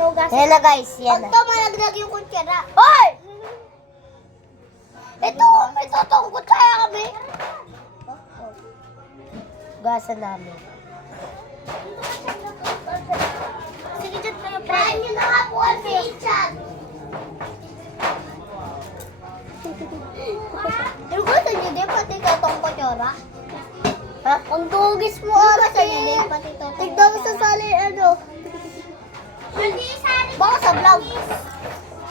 Inugasan. Yan na guys, yan na. Pag malaglag yung kutsara. Hoy! Ito, may tutungkot kaya kami. Gasa namin. Sige, dyan kayo. Try nyo na nga po ang picture. Inugasan nyo din pati katong kutsara. Ha? Ang dugis mo ate. Tignan mo sa sali, ano. Baka sa vlog.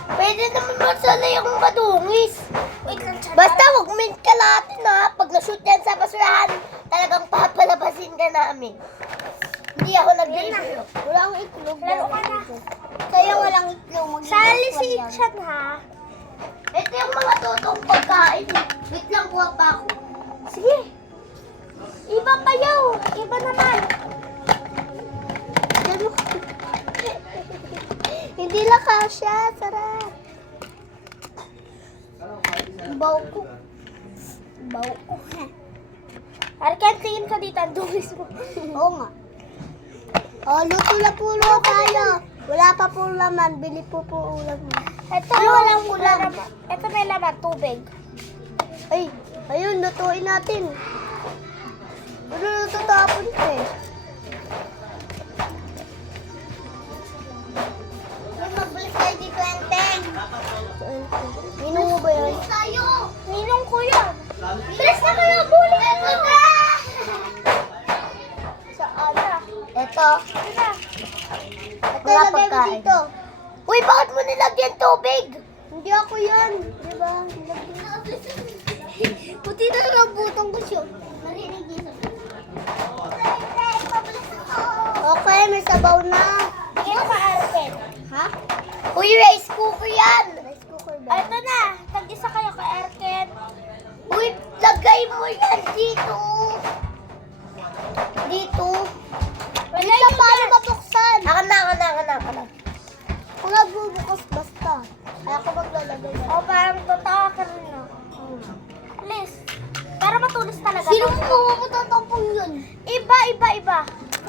Pwede naman masala yung madungis. Wait lang, Basta huwag mint ka natin ha. Pag na-shoot yan sa basurahan, talagang papalabasin ka namin. Hindi ako nag-review. Wala akong itlog. Lalo ka na. Kaya walang itlog. Sali si Ichan, ha? Ito yung mga totong pagkain. Wait lang, kuha pa ako. Sige. Iba pa yaw. Iba naman. Hindi lang kasya. Sarap. Baw ko. Baw ko. Arkan, tingin ka dito. Ang dungis mo. Oo nga. Oh, luto na po tayo. Wala pa po laman. Bili po ulam mo. Ito, walang ulam. Ito may laman. Tubig. Ay, ayun, lutuin natin. Ano luto tapon ito eh? May mabilis tayo dito, Enteng. Minong mo ba yun? Tayo! Ninong ko yan. Bilis na kayo, bulit ito na! Saan na? Ito. Ano na? Ito Wala lagay mo pagkain. dito. Uy, bakit mo nilagyan tubig? Hindi ako yan. Diba? Puti na lang butong ko siya. Narinig dito. Okay, may sabaw na. Ito ka, Arkan. Ha? Uy, rice cooker yan. Rice cooker ba? Ito na. Tag-isa kayo kay Arkan. Uy, lagay mo yan dito. Dito. Wait lang, paano mabuksan? Akan na. Kung nagbubukas basta. Kaya ako maglalagay na. O, parang totoo ka rin, no? Please. Para matulis talaga. Sino mo matatampong yun? Iba.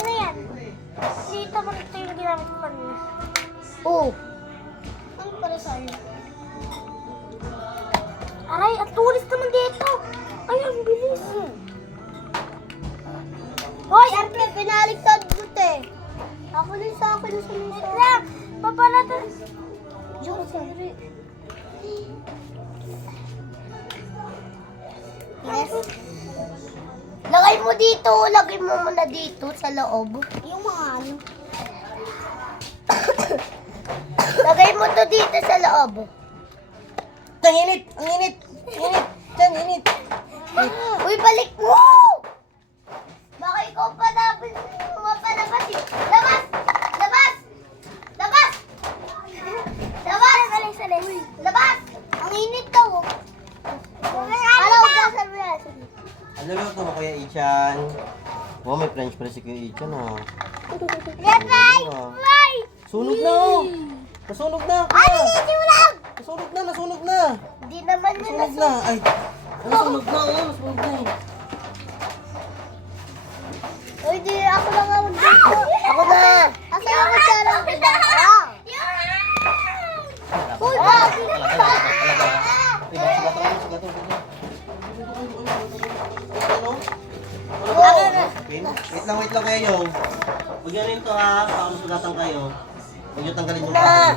Ano yan? Dito mo ito yung ginamit ko kanina. Oh. Ano para sa'yo? Aray, ang tulis naman dito. Ay, ang bilis. Hoy, Arkin, pinaligtad mo te. Ako din sa akin sa Wait misa. lang. Papalatan. Joke, sorry. Yes. Lagay mo dito. Lagay mo muna dito sa loob. Yung mga ano. Lagay mo to dito sa loob. Ang init! Ang init! Init! Diyan, init! Uy, balik mo! Baka ikaw pa dapat mapalabas eh. Labas! Labas! Labas! Labas! Alis. Labas! Ang init daw. Alam ko sa mga. Ano luto mo, Kuya Ichan? Oh, may french fries si Kuya Ichan, ha? Rebay! Ay! Sunog na, oh! Nasunog na! Ano Kuya! hindi mo lang? Nasunog na! Hindi naman yun Nasunog na! Ay! Nasunog na, oh! Nasunog na! Uy, di ako lang ang dito. Ako na! Asa ako sa lang diba? Uy, bakit? Sugatan mo. Ano? Wait lang kayo. Huwag nyo rin to, ha? Baka masugatan kayo. Huwag nyo tanggalin yung Na!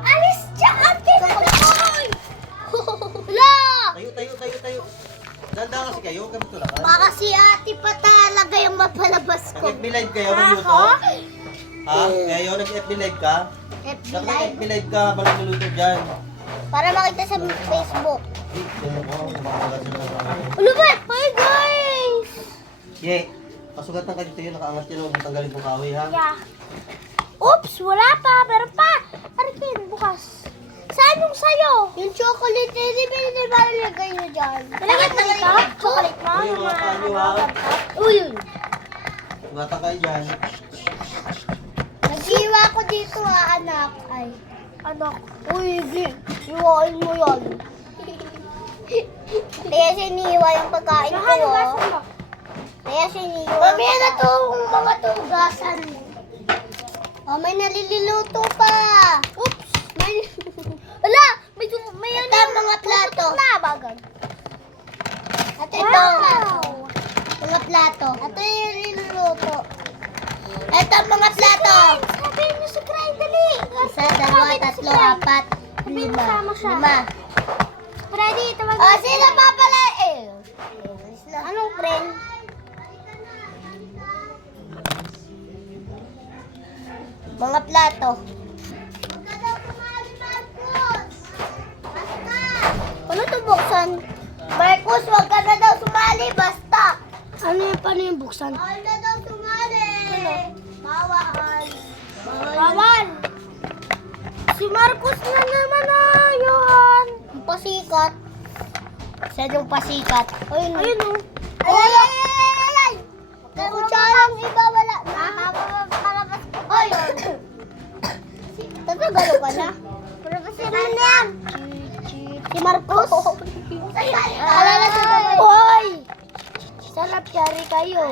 Alis dyan! Uy! Hala! Tayo. Danda kasi kayo, kami tulakan. Baka si ate pa talaga yung mapalabas ko. Nag-FB live kayo, nagluto? Ha? Kayo, nag-FB live ka? FB Dapat Live. nag-FB live ka, balang nagluto dyan. Para makita sa Facebook. Oh, Ulubat! Bye guys! Ye, pasugatan ka dito yun, nakaangat yun, huwag tanggalin kong kahoy, ha? Yeah. Oops, wala pa. Meron pa. Arkin, bukas. Saan yung sayo? Yung chocolate, hindi ba nilagay nyo dyan? Malagyan mo nito? Chocolate mo? Uy, Yung mga mga kanyo, ano, ha? kapap. Uy, yun. Sugatan kayo dyan. Nag-iwa ko dito anak. Ay. Ano? Uy, iwain mo yan. Kaya siniwa yung pagkain ko. Nahalugasan mo. Kaya siniwa. Mamaya na to mga tugasan. Oh, may nalililuto pa. Oops! Wala! May ano. Ito ang mga plato. Puputok na, bagag. At Ito. ito. Mga plato. Ito yung niluluto. Ito ang mga plato. Sabihin niyo si Cry, dali. Isa, dalawa, tatlo, apat, Sabihin mo lima. sama siya. Lima. Freddy, tawag O, sino pa pala? Anong friend? Mga plato. Ano ito buksan? Marcus, wag ka na daw sumali, basta. Ano yung paano yung buksan? Wag na daw sumali. Bawal. Bawal! Si Marcos na naman yun! Ang pasikat. Siya yung pasikat. Ayun. Ayun o. Ay! Kutsarang iba wala na. Palabas ko ba Ay! yun? Tatagalo ka na. Palabasin mo na yan! Si Marcos. Alala sa Hoy! Sarap yari kayo.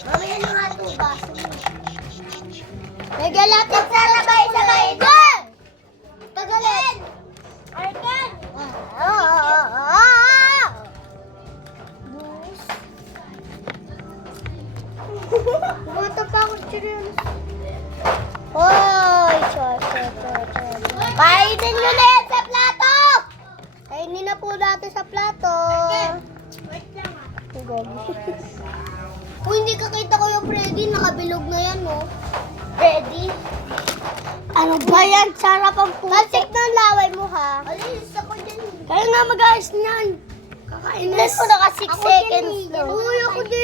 Mamaya na nga ito, baso mo. May galatin sa Sabay-sabay doon! Tagalin! Arken! Bumata pa ako chiril. Hoy! Kainin nyo na yan sa plato! Kainin na po natin sa plato. Kung hindi kakita ko yung Freddy, nakabilog na yan, no? Ready? Ano ba yan? Sarap ang puso. Talsik ng laway mo, ha? Alis ako dyan. Kaya nga mag-ayos niyan. Kakainis. Less ko naka 6 Ako seconds. din, Uy, ako din.